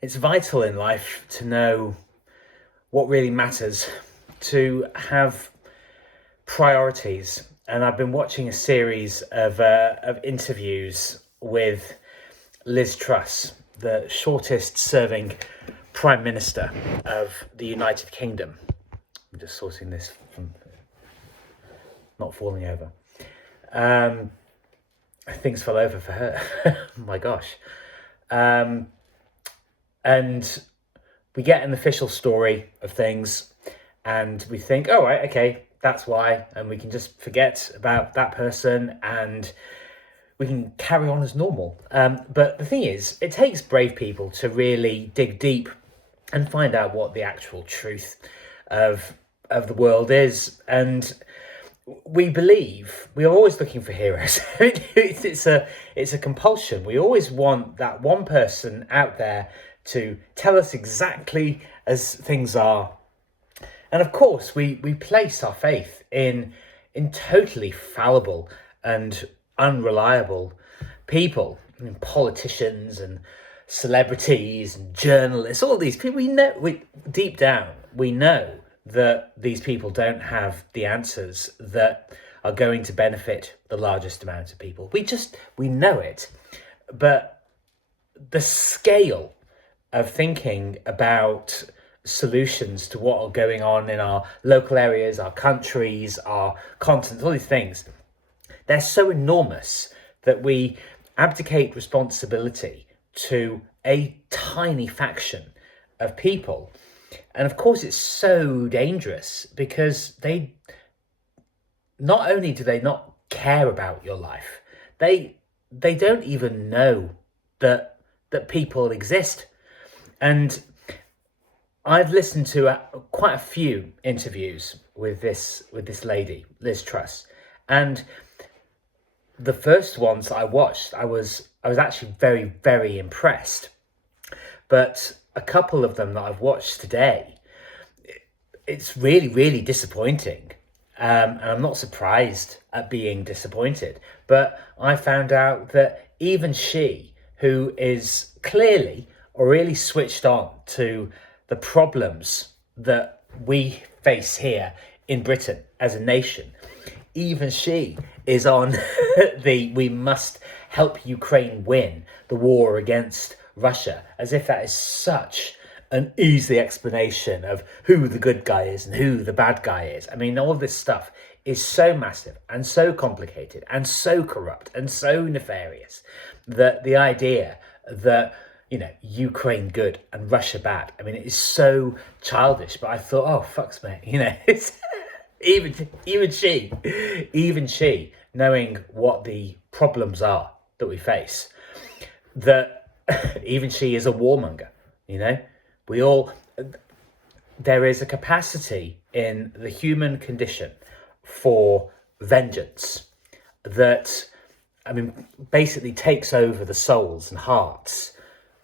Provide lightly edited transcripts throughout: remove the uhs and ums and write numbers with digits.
It's vital in life to know what really matters, to have priorities. And I've been watching a series of interviews with Liz Truss, the shortest serving Prime Minister of the United Kingdom. I'm just sorting this from not falling over. Things fell over for her. Oh my gosh. And we get an official story of things and we think, oh, right, okay, that's why. And we can just forget about that person and we can carry on as normal. But the thing is, it takes brave people to really dig deep and find out what the actual truth of the world is. And we are always looking for heroes. It's a compulsion. We always want that one person out there to tell us exactly as things are. And of course, we place our faith in totally fallible and unreliable people, politicians and celebrities and journalists, all these people. Deep down, we know that these people don't have the answers that are going to benefit the largest amount of people. We know it. But the scale of thinking about solutions to what are going on in our local areas, our countries, our continents, all these things, they're so enormous that we abdicate responsibility to a tiny faction of people. And of course, it's so dangerous because they not only do they not care about your life, they don't even know that people exist. And I've listened to quite a few interviews with this lady, Liz Truss, and the first ones I watched, I was actually very, very impressed. But a couple of them that I've watched today, it's really, really disappointing. And I'm not surprised at being disappointed. But I found out that even she, who is clearly really switched on to the problems that we face here in Britain as a nation, even she is on we must help Ukraine win the war against Russia, as if that is such an easy explanation of who the good guy is and who the bad guy is. I mean, all this stuff is so massive and so complicated and so corrupt and so nefarious that the idea that, Ukraine good and Russia bad, I mean, it is so childish. But I thought, oh, fucks mate, it's even she, knowing what the problems are that we face, that even she is a warmonger. There is a capacity in the human condition for vengeance that, basically takes over the souls and hearts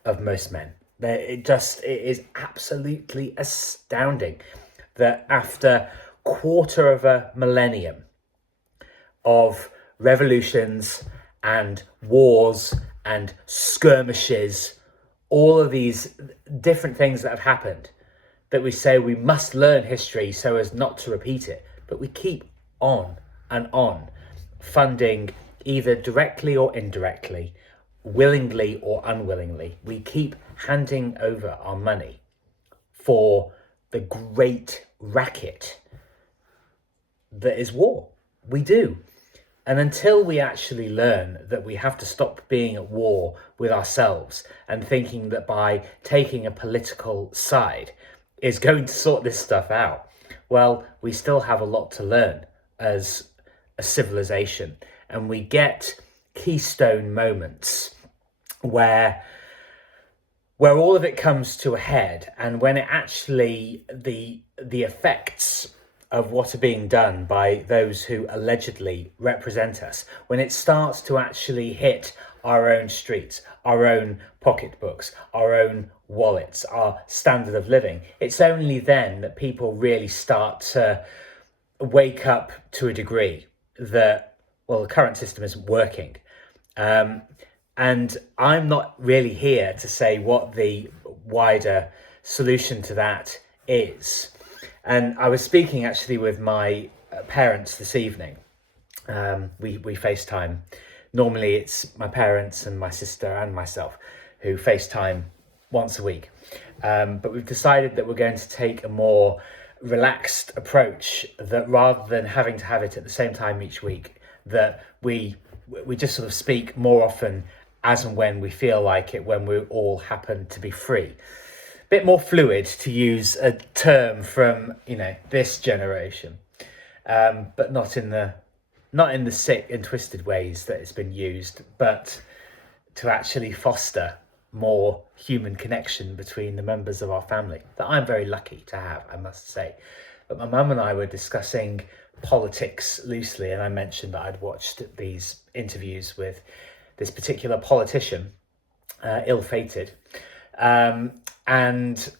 of most men. It is absolutely astounding that after quarter of a millennium of revolutions and wars and skirmishes, all of these different things that have happened, that we say we must learn history so as not to repeat it. But we keep on and on funding, either directly or indirectly, willingly or unwillingly. We keep handing over our money for the great racket that is war. We do. And until we actually learn that we have to stop being at war with ourselves and thinking that by taking a political side is going to sort this stuff out, well, we still have a lot to learn as a civilization. And we get keystone moments where all of it comes to a head, and when it actually, the effects of what are being done by those who allegedly represent us, when it starts to actually hit our own streets, our own pocketbooks, our own wallets, our standard of living, it's only then that people really start to wake up to a degree that, well, the current system isn't working. And I'm not really here to say what the wider solution to that is. And I was speaking actually with my parents this evening. We FaceTime. Normally it's my parents and my sister and myself who FaceTime once a week. But we've decided that we're going to take a more relaxed approach, that rather than having to have it at the same time each week, that we just sort of speak more often as and when we feel like it, when we all happen to be free. Bit more fluid, to use a term from this generation, but not in the sick and twisted ways that it's been used, but to actually foster more human connection between the members of our family that I'm very lucky to have, I must say. But my mum and I were discussing politics loosely, and I mentioned that I'd watched these interviews with this particular politician, ill-fated, and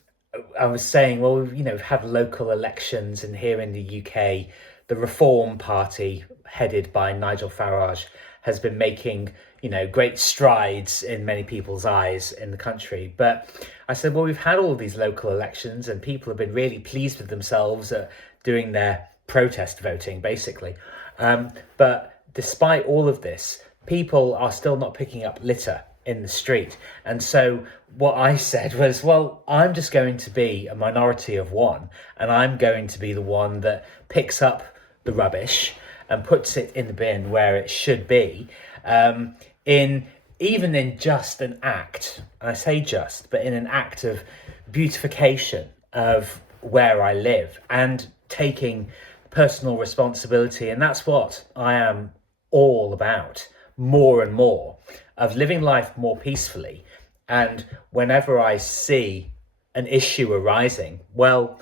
I was saying, well, we've had local elections, and here in the UK, the Reform Party, headed by Nigel Farage, has been making great strides in many people's eyes in the country. But I said, well, we've had all these local elections and people have been really pleased with themselves at doing their protest voting, basically. But despite all of this, people are still not picking up litter in the street. And so what I said was, well, I'm just going to be a minority of one, and I'm going to be the one that picks up the rubbish and puts it in the bin where it should be, even in just an act, and I say just, but in an act of beautification of where I live and taking personal responsibility. And that's what I am all about, more and more, of living life more peacefully. And whenever I see an issue arising, well,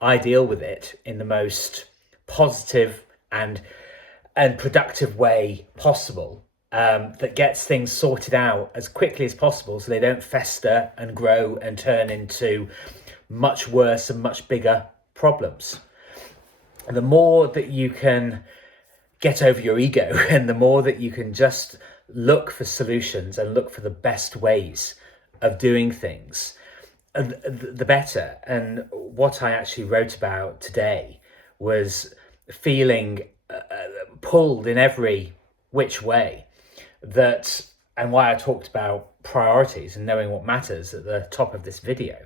I deal with it in the most positive and productive way possible, that gets things sorted out as quickly as possible so they don't fester and grow and turn into much worse and much bigger problems. And the more that you can get over your ego and the more that you can just look for solutions and look for the best ways of doing things, the better. And what I actually wrote about today was feeling pulled in every which way, and why I talked about priorities and knowing what matters at the top of this video,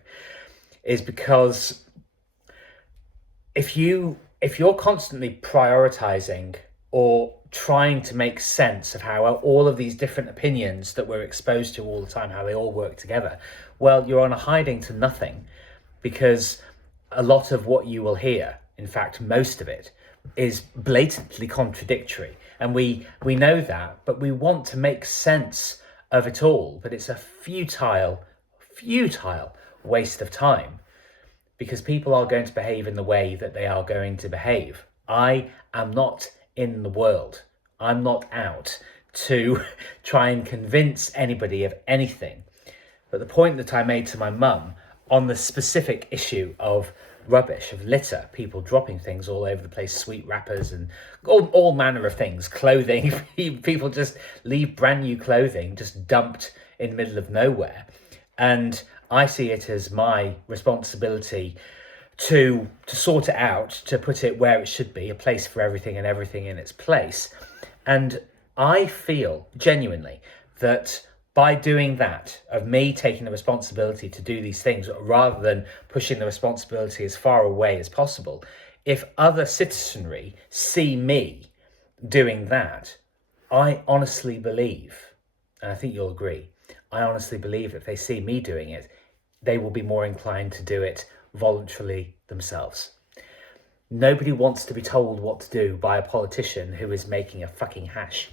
is because if you're constantly prioritizing or trying to make sense of how all of these different opinions that we're exposed to all the time, how they all work together, well, you're on a hiding to nothing, because a lot of what you will hear, in fact, most of it, is blatantly contradictory. And we know that, but we want to make sense of it all. But it's a futile waste of time, because people are going to behave in the way that they are going to behave. I am not in the world. I'm not out to try and convince anybody of anything. But the point that I made to my mum on the specific issue of rubbish, of litter, people dropping things all over the place, sweet wrappers and all manner of things, clothing, people just leave brand new clothing just dumped in the middle of nowhere. And I see it as my responsibility to sort it out, to put it where it should be, a place for everything and everything in its place. And I feel genuinely that by doing that, of me taking the responsibility to do these things rather than pushing the responsibility as far away as possible, if other citizenry see me doing that, I honestly believe, and I think you'll agree, I honestly believe if they see me doing it, they will be more inclined to do it voluntarily themselves. Nobody wants to be told what to do by a politician who is making a fucking hash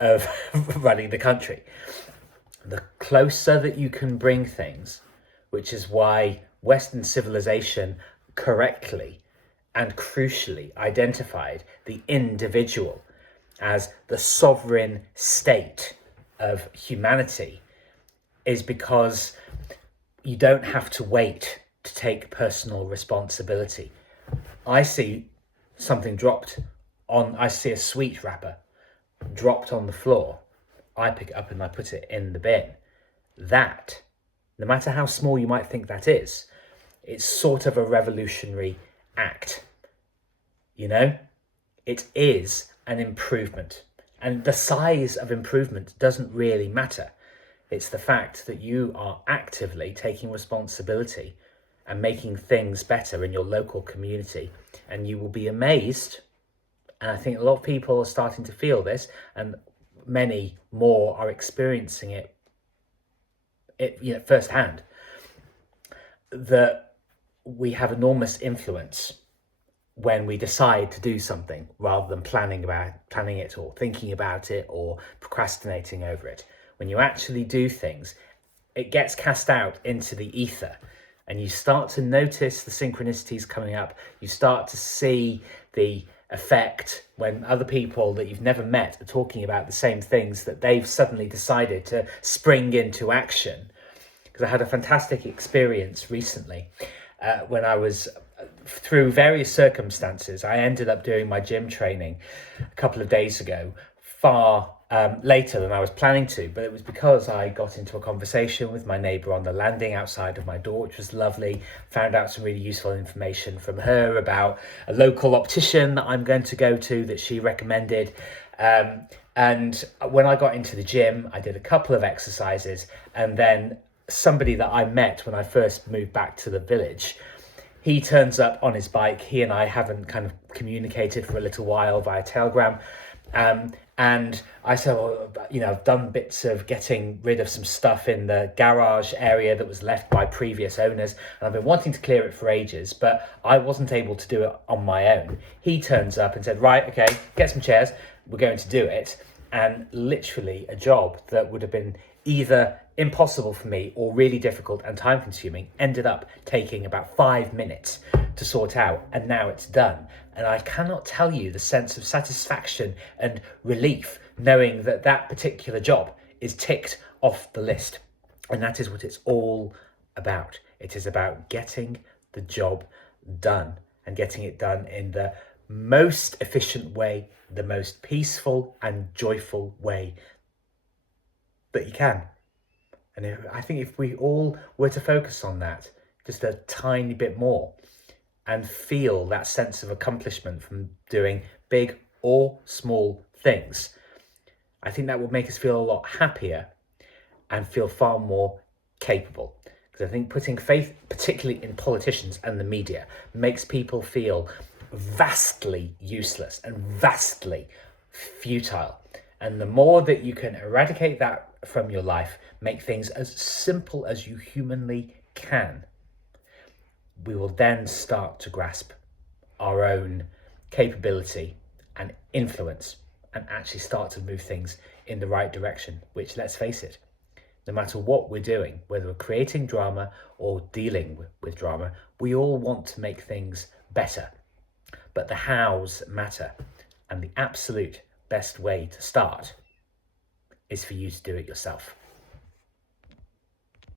of running the country. The closer that you can bring things, which is why Western civilization correctly and crucially identified the individual as the sovereign state of humanity, is because you don't have to wait to take personal responsibility. I see something dropped on, I see a sweet wrapper dropped on the floor. I pick it up and I put it in the bin. That no matter how small you might think that is, it's sort of a revolutionary act. You know, it is an improvement. And the size of improvement doesn't really matter. It's the fact that you are actively taking responsibility and making things better in your local community. And you will be amazed. And I think a lot of people are starting to feel this, and many more are experiencing it firsthand, that we have enormous influence when we decide to do something rather than planning it or thinking about it or procrastinating over it. When you actually do things, it gets cast out into the ether, and you start to notice the synchronicities coming up. You start to see the effect when other people that you've never met are talking about the same things that they've suddenly decided to spring into action. Because I had a fantastic experience recently when I was, through various circumstances, I ended up doing my gym training a couple of days ago, far later than I was planning to, but it was because I got into a conversation with my neighbour on the landing outside of my door, which was lovely. Found out some really useful information from her about a local optician that I'm going to go to that she recommended. And when I got into the gym, I did a couple of exercises, and then somebody that I met when I first moved back to the village, he turns up on his bike. He and I haven't kind of communicated for a little while via Telegram. And I said, well, I've done bits of getting rid of some stuff in the garage area that was left by previous owners. And I've been wanting to clear it for ages, but I wasn't able to do it on my own. He turns up and said, right, okay, get some chairs. We're going to do it. And literally a job that would have been either impossible for me or really difficult and time consuming ended up taking about 5 minutes to sort out, and now it's done. And I cannot tell you the sense of satisfaction and relief knowing that that particular job is ticked off the list. And that is what it's all about. It is about getting the job done, and getting it done in the most efficient way, the most peaceful and joyful way that you can. And I think if we all were to focus on that just a tiny bit more and feel that sense of accomplishment from doing big or small things, I think that would make us feel a lot happier and feel far more capable. Because I think putting faith, particularly in politicians and the media, makes people feel vastly useless and vastly futile. And the more that you can eradicate that from your life, make things as simple as you humanly can, we will then start to grasp our own capability and influence and actually start to move things in the right direction, which, let's face it, no matter what we're doing, whether we're creating drama or dealing with drama, we all want to make things better. But the hows matter, and the absolute best way to start is for you to do it yourself.